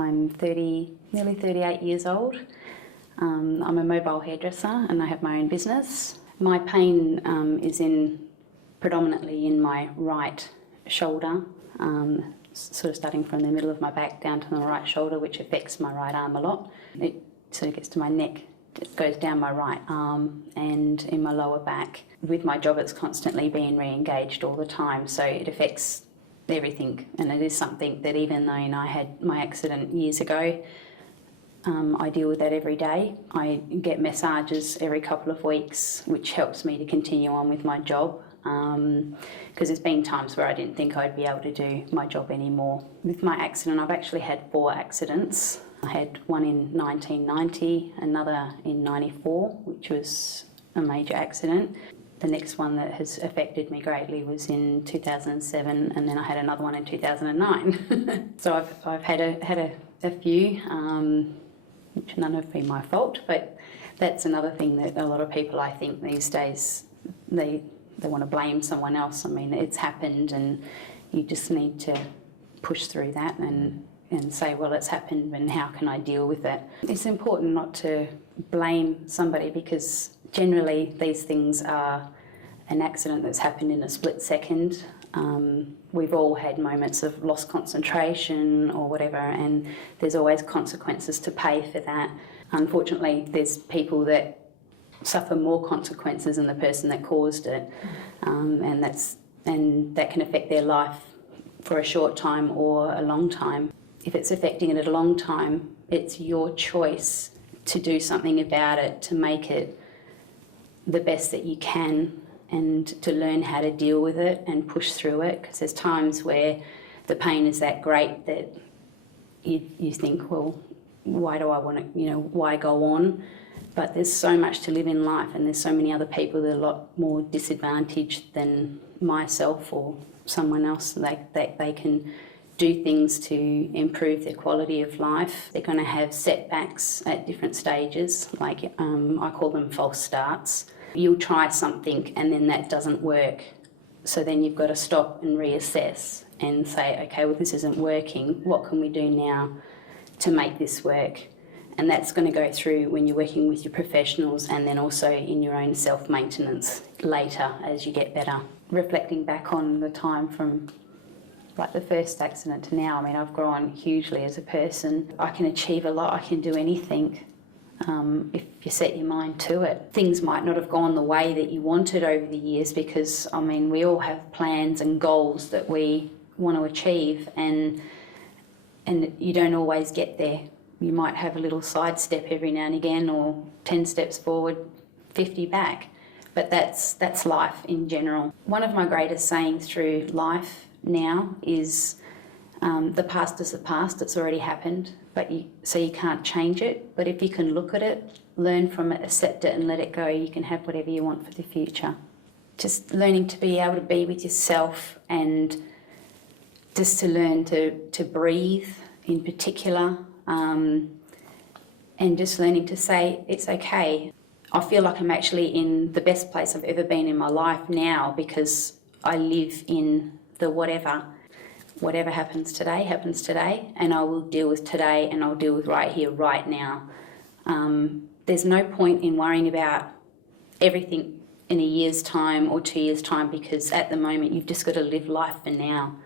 I'm nearly 38 years old. I'm a mobile hairdresser and I have my own business. My pain is predominantly in my right shoulder, sort of starting from the middle of my back down to the right shoulder, which affects my right arm a lot. It sort of gets to my neck, it goes down my right arm and in my lower back. With my job, it's constantly being re-engaged all the time, so it affects everything. And it is something that even though I had my accident years ago, I deal with that every day. I get massages every couple of weeks, which helps me to continue on with my job. Because there's been times where I didn't think I'd be able to do my job anymore. With my accident, I've actually had 4 accidents. I had one in 1990, another in 94, which was a major accident. The next one that has affected me greatly was in 2007, and then I had another one in 2009. So I've had a few, which none have been my fault, but that's another thing that a lot of people, I think, these days, they want to blame someone else. I mean, it's happened and you just need to push through that and say, well, it's happened and how can I deal with it? It's important not to blame somebody because generally these things are an accident that's happened in a split second. We've all had moments of lost concentration or whatever, and there's always consequences to pay for that. Unfortunately, there's people that suffer more consequences than the person that caused it, and that can affect their life for a short time or a long time. If it's affecting it at a long time, it's your choice to do something about it, to make it the best that you can, and to learn how to deal with it and push through it, because there's times where the pain is that great that you think, well, why do I want to, why go on? But there's so much to live in life, and there's so many other people that are a lot more disadvantaged than myself or someone else. They can do things to improve their quality of life. They're going to have setbacks at different stages, like I call them false starts. You'll try something and then that doesn't work. So then you've got to stop and reassess and say, okay, well, this isn't working. What can we do now to make this work? And that's going to go through when you're working with your professionals and then also in your own self-maintenance later as you get better. Reflecting back on the time from like the first accident to now, I mean, I've grown hugely as a person. I can achieve a lot, I can do anything if you set your mind to it. Things might not have gone the way that you wanted over the years because, I mean, we all have plans and goals that we want to achieve and you don't always get there. You might have a little sidestep every now and again, or 10 steps forward, 50 back, but that's life in general. One of my greatest sayings through life now is the past is the past, it's already happened, so you can't change it, but if you can look at it, learn from it, accept it and let it go, you can have whatever you want for the future. Just learning to be able to be with yourself and just to learn to breathe in particular, and just learning to say it's okay. I feel like I'm actually in the best place I've ever been in my life now because I live in the whatever. Whatever happens today, and I will deal with today and I'll deal with right here, right now. There's no point in worrying about everything in a year's time or 2 years' time because at the moment you've just got to live life for now.